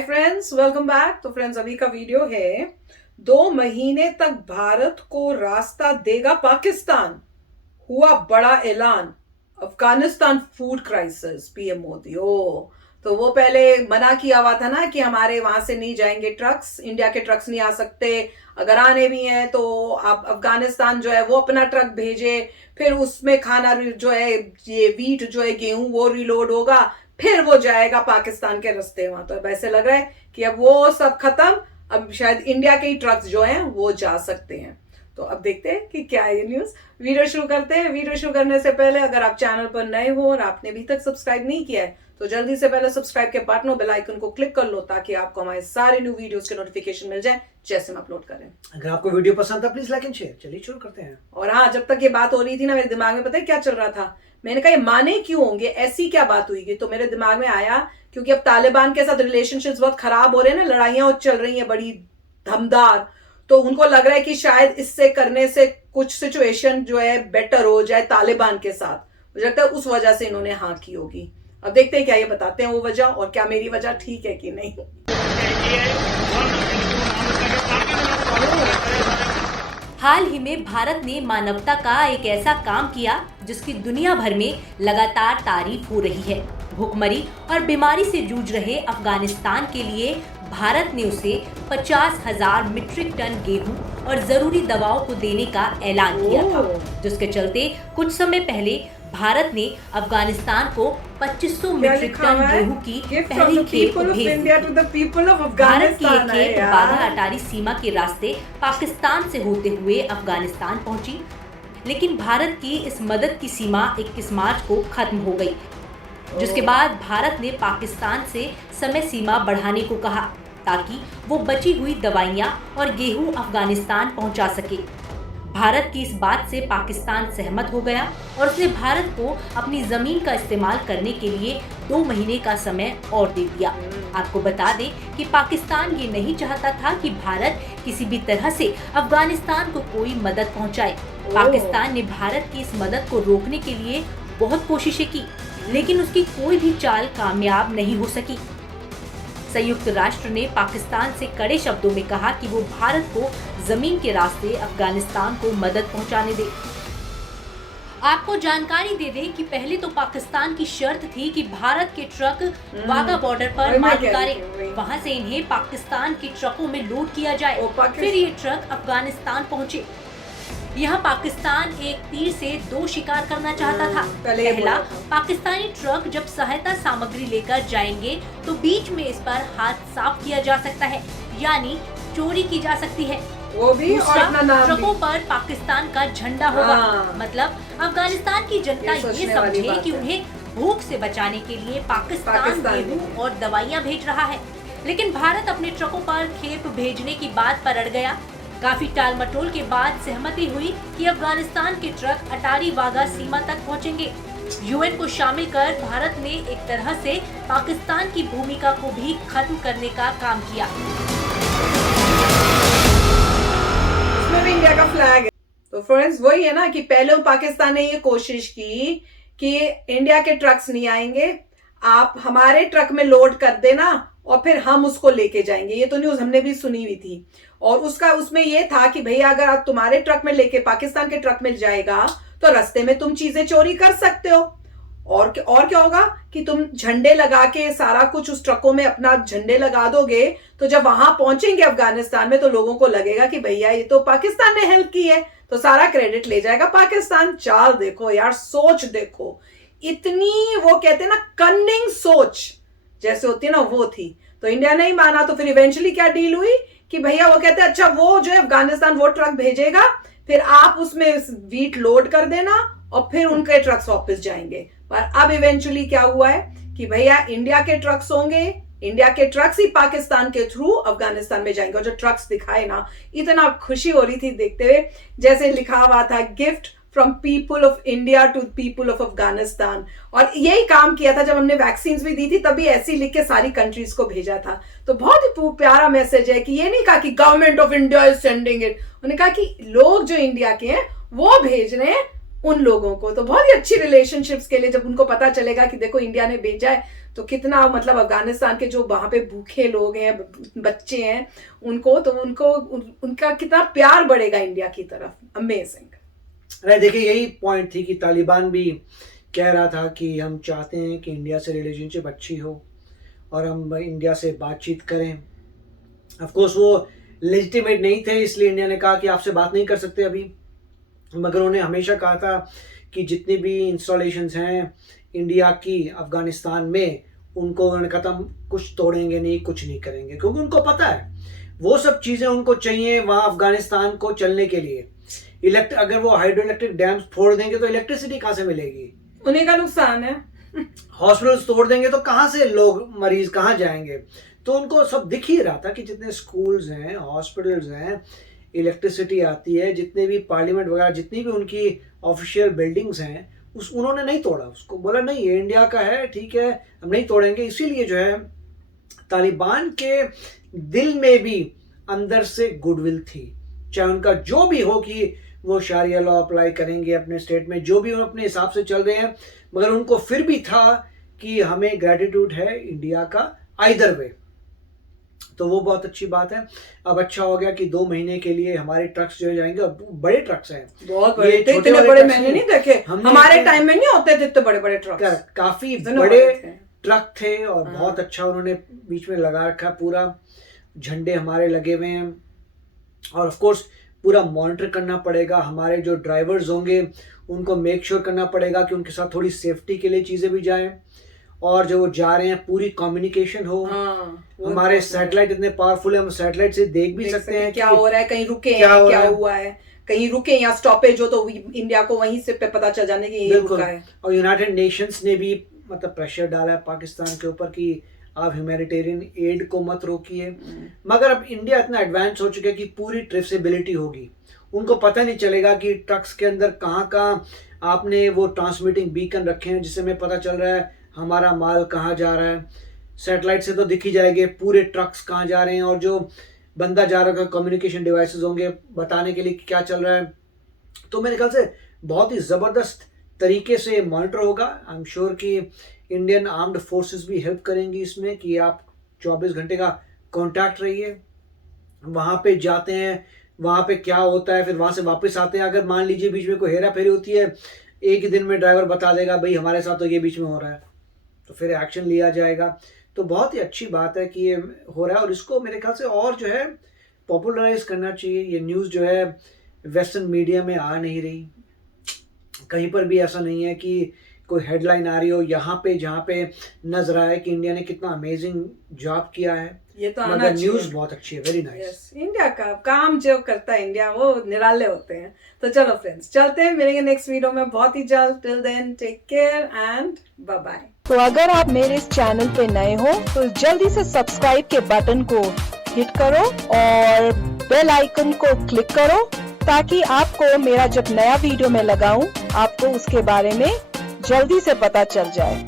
Hi friends, welcome back. तो friends, अभी का वीडियो है 2 महीने तक भारत को रास्ता देगा पाकिस्तान, हुआ बड़ा ऐलान। Afghanistan food crisis, PM Modi. ओ तो वो पहले मना किया हुआ था ना कि हमारे वहां से नहीं जाएंगे ट्रक्स, इंडिया के ट्रक्स नहीं आ सकते, अगर आने भी हैं तो आप अफगानिस्तान जो है वो अपना ट्रक भेजे, फिर उसमें खाना जो है, ये वीट जो है, गेहूं, वो रिलोड होगा, फिर वो जाएगा पाकिस्तान के रास्ते। वहां तो अब ऐसे लग रहा है कि अब वो सब खत्म, अब शायद इंडिया के ही ट्रक्स जो हैं वो जा सकते हैं। तो अब देखते हैं कि क्या है ये न्यूज। वीडियो शुरू करते हैं। वीडियो शुरू करने से पहले अगर आप चैनल पर नए हो और आपने अभी तक सब्सक्राइब नहीं किया है तो जल्दी से पहले सब्सक्राइब के बटन और बेल आइकन को क्लिक कर लो ताकि आपको हमारे सारे न्यू वीडियोस के नोटिफिकेशन मिल जाए जैसे हम अपलोड करें। अगर आपको वीडियो पसंद था प्लीज लाइक एंड शेयर। चलिए शुरू करते हैं। और हाँ, जब तक ये बात हो रही थी ना, मेरे दिमाग में पता है क्या चल रहा था? मैंने कहा ये माने क्यों होंगे, ऐसी क्या बात हुई? तो मेरे दिमाग में आया क्योंकि अब तालिबान के साथ रिलेशनशिप्स बहुत खराब हो रहे हैं ना, लड़ाइयां चल रही हैं बड़ी धमदार, तो उनको लग रहा है कि शायद इससे करने से कुछ सिचुएशन जो है बेटर हो जाए तालिबान के साथ। मुझे लगता है उस वजह से इन्होंने हाँ की होगी। अब देखते हैं क्या ये बताते हैं वो वजह, और क्या मेरी वजह ठीक है कि नहीं। हाल ही में भारत ने मानवता का एक ऐसा काम किया जिसकी दुनिया भर में लगातार तारीफ हो रही है। भूखमरी और बीमारी से जूझ रहे अफगानिस्तान के लिए भारत ने उसे 50,000 मीट्रिक टन गेहूं और जरूरी दवाओं को देने का ऐलान किया था, जिसके चलते कुछ समय पहले भारत ने अफगानिस्तान को 2500 मीट्रिक टन गेहूं की पहली खेप भेज दी। भारत की एक खेप वाघा अटारी सीमा के रास्ते पाकिस्तान से होते हुए अफगानिस्तान पहुंची, लेकिन भारत की इस मदद की सीमा 21 मार्च को खत्म हो गई, जिसके बाद भारत ने पाकिस्तान से समय सीमा बढ़ाने को कहा ताकि वो बची हुई दवाइयां और गेहूं अफगानिस्तान पहुंचा सके। भारत की इस बात से पाकिस्तान सहमत हो गया और उसने भारत को अपनी जमीन का इस्तेमाल करने के लिए 2 महीने का समय और दे दिया। आपको बता दें कि पाकिस्तान ये नहीं चाहता था कि भारत किसी भी तरह से अफगानिस्तान को कोई मदद पहुंचाए। पाकिस्तान ने भारत की इस मदद को रोकने के लिए बहुत कोशिशें की, लेकिन उसकी कोई भी चाल कामयाब नहीं हो सकी। संयुक्त राष्ट्र ने पाकिस्तान से कड़े शब्दों में कहा कि वो भारत को जमीन के रास्ते अफगानिस्तान को मदद पहुंचाने दे। आपको जानकारी दे दें कि पहले तो पाकिस्तान की शर्त थी कि भारत के ट्रक वाघा बॉर्डर पर माल उतारे, वहां से इन्हें पाकिस्तान के ट्रकों में लोड किया जाए, फिर ये ट्रक अफगानिस्तान पहुंचे। यहाँ पाकिस्तान एक तीर से 2 शिकार करना चाहता था। पहला, पाकिस्तानी ट्रक जब सहायता सामग्री लेकर जाएंगे तो बीच में इस पर हाथ साफ किया जा सकता है, यानी चोरी की जा सकती है। वो भी दूसरा, ट्रकों पर पाकिस्तान का झंडा होगा, मतलब अफगानिस्तान की जनता ये समझे कि उन्हें भूख से बचाने के लिए पाकिस्तान गेहूं और दवाइयाँ भेज रहा है। लेकिन भारत अपने ट्रकों पर खेप भेजने की बात पर अड़ गया। काफी टाल मटोल के बाद सहमति हुई कि अफगानिस्तान के ट्रक अटारी वाघा सीमा तक पहुंचेंगे। यूएन को शामिल कर भारत ने एक तरह से पाकिस्तान की भूमिका को भी खत्म करने का काम किया। इसमें भी इंडिया का फ्लैग है। तो फ्रेंड्स, वही है ना कि पहले पाकिस्तान ने ये कोशिश की कि इंडिया के ट्रक्स नहीं आएंगे, आप हमारे ट्रक में लोड कर देना और फिर हम उसको लेके जाएंगे। ये तो न्यूज हमने भी सुनी हुई थी। और उसमें ये था कि भैया अगर आप तुम्हारे ट्रक में लेके पाकिस्तान के ट्रक में जाएगा तो रास्ते में तुम चीजें चोरी कर सकते हो, और क्या होगा कि तुम झंडे लगा के सारा कुछ उस ट्रकों में अपना झंडे लगा दोगे, तो जब वहां पहुंचेंगे अफगानिस्तान में तो लोगों को लगेगा कि भैया ये तो पाकिस्तान ने हेल्प की है, तो सारा क्रेडिट ले जाएगा पाकिस्तान। चाल देखो यार, सोच देखो, इतनी वो कहते हैं ना कन्निंग सोच जैसे होती है ना, वो थी। तो इंडिया नहीं माना, तो फिर इवेंचुअली क्या डील हुई कि भैया वो कहते हैं अच्छा वो जो है अफगानिस्तान वो ट्रक भेजेगा, फिर आप उसमें वीट लोड कर देना और फिर उनके ट्रक्स वापस जाएंगे। पर अब इवेंचुअली क्या हुआ है कि भैया इंडिया के ट्रक्स होंगे, इंडिया के ट्रक्स ही पाकिस्तान के थ्रू अफगानिस्तान में जाएंगे। और जो ट्रक्स दिखाए ना, इतना खुशी हो रही थी देखते हुए, जैसे लिखा हुआ था gift from people of India to people of Afghanistan. और यही काम किया था जब हमने वैक्सीन भी दी थी, तभी ऐसे ही लिख के सारी कंट्रीज को भेजा था। तो बहुत ही प्यारा मैसेज है कि ये नहीं कहा कि government of India is sending it, उन्होंने कहा कि लोग जो इंडिया के हैं वो भेज रहे हैं उन लोगों को। तो बहुत ही अच्छी रिलेशनशिप्स के लिए जब उनको पता चलेगा कि देखो इंडिया ने भेजा है, तो कितना मतलब अफगानिस्तान के जो वहां पे भूखे लोग हैं, बच्चे हैं, उनका कितना प्यार बढ़ेगा इंडिया की तरफ। अमेजिंग। अरे देखिए, यही पॉइंट थी कि तालिबान भी कह रहा था कि हम चाहते हैं कि इंडिया से रिलेशनशिप अच्छी हो और हम इंडिया से बातचीत करें। ऑफ कोर्स वो लेजिटिमेट नहीं थे, इसलिए इंडिया ने कहा कि आपसे बात नहीं कर सकते अभी, मगर उन्होंने हमेशा कहा था कि जितनी भी इंस्टॉलेशंस हैं इंडिया की अफगानिस्तान में, उनको उन्होंने कहा था कुछ तोड़ेंगे नहीं, कुछ नहीं करेंगे, क्योंकि उनको पता है वो सब चीज़ें उनको चाहिए वहाँ अफगानिस्तान को चलने के लिए। अगर वो हाइड्रो इलेक्ट्रिक डैम्स फोड़ देंगे तो इलेक्ट्रिसिटी कहाँ से मिलेगी? उन्हीं का नुकसान है। हॉस्पिटल्स तोड़ देंगे तो कहाँ से लोग, मरीज कहाँ जाएंगे? तो उनको सब दिख ही रहा था कि जितने स्कूल्स हैं, हॉस्पिटल्स हैं, इलेक्ट्रिसिटी आती है, जितने भी पार्लियामेंट वगैरह, जितनी भी उनकी ऑफिशियल बिल्डिंग्स हैं, उन्होंने नहीं तोड़ा। उसको बोला नहीं, ये इंडिया का है, ठीक है, हम नहीं तोड़ेंगे। इसीलिए जो है तालिबान के दिल में भी अंदर से गुडविल थी, चाहे उनका जो भी हो कि वो शारिया लॉ अप्लाई करेंगे अपने स्टेट में, जो भी वो अपने हिसाब से चल रहे हैं, मगर उनको फिर भी था कि हमें ग्रेटिट्यूड है इंडिया का आइदर वे। तो वो बहुत अच्छी बात है। अब अच्छा हो गया कि 2 महीने के लिए हमारे ट्रक्स जो जाएंगे, बड़े ट्रक्स हैं, बहुत बड़े, इतने बड़े मैंने नहीं देखे, हमारे टाइम में नहीं होते थे इतने बड़े बड़े ट्रक्स। काफी बड़े ट्रक थे और बहुत अच्छा उन्होंने बीच में लगा रखा, पूरा झंडे हमारे लगे हुए हैं। और ऑफ कोर्स पूरा मॉनिटर करना पड़ेगा, हमारे जो ड्राइवर्स होंगे उनको मेक श्योर करना पड़ेगा कि उनके साथ थोड़ी सेफ्टी के लिए चीज़ें भी जाएं, और जो वो जा रहे हैं पूरी कम्युनिकेशन हो। हमारे सैटेलाइट इतने पावरफुल है, हम सैटेलाइट से देख भी सकते हैं क्या हो रहा है, कहीं रुके हैं, क्या हुआ है, कहीं रुके या स्टॉपेज हो तो इंडिया को वहीं से पता चल जाने की ये रुका है। और यूनाइटेड नेशंस ने भी मतलब प्रेशर डाला है पाकिस्तान के ऊपर कि आप ह्यूमैनिटेरियन एड को मत रोकिए। मगर अब इंडिया इतना एडवांस हो चुका है कि पूरी ट्रेसेबिलिटी होगी, उनको पता नहीं चलेगा कि ट्रक्स के अंदर कहाँ कहाँ आपने वो ट्रांसमिटिंग बीकन रखे हैं, जिससे हमें पता चल रहा है हमारा माल कहाँ जा रहा है। सैटेलाइट से तो दिख ही जाएंगे पूरे ट्रक्स कहाँ जा रहे हैं, और जो बंदा जा रहा है कम्युनिकेशन डिवाइसेस होंगे बताने के लिए कि क्या चल रहा है। तो मेरे ख्याल से बहुत ही ज़बरदस्त तरीके से मॉनिटर होगा। आई एम श्योर कि इंडियन आर्म्ड फोर्सेस भी हेल्प करेंगी इसमें कि आप 24 घंटे का कांटेक्ट रहिए, वहाँ पे जाते हैं, वहाँ पे क्या होता है, फिर वहाँ से वापस आते हैं। अगर मान लीजिए बीच में कोई हेरा फेरी होती है, एक ही दिन में ड्राइवर बता देगा भाई हमारे साथ तो ये बीच में हो रहा है, तो फिर एक्शन लिया जाएगा। तो बहुत ही अच्छी बात है कि ये हो रहा है, और इसको मेरे ख्याल से और जो है पॉपुलराइज करना चाहिए। ये न्यूज़ जो है वेस्टर्न मीडिया में आ नहीं रही, कहीं पर भी ऐसा नहीं है कि कोई हेडलाइन आ रही हो यहाँ पे जहाँ पे नजर आए कि इंडिया ने कितना अमेजिंग जॉब किया है। ये तो मगर न्यूज़ बहुत अच्छी है, वेरी नाइस। इंडिया का काम जो करता है इंडिया, वो निराले होते हैं। तो चलो फ्रेंड्स, चलते हैं, मिलेंगे नेक्स्ट वीडियो में बहुत ही जल्द। Till then take care and bye bye. तो अगर आप मेरे इस चैनल पे नए हो तो जल्दी से सब्सक्राइब के बटन को हिट करो और बेल आइकन को क्लिक करो, ताकि आपको मेरा जब नया वीडियो मैं लगाऊं आपको उसके बारे में जल्दी से पता चल जाए।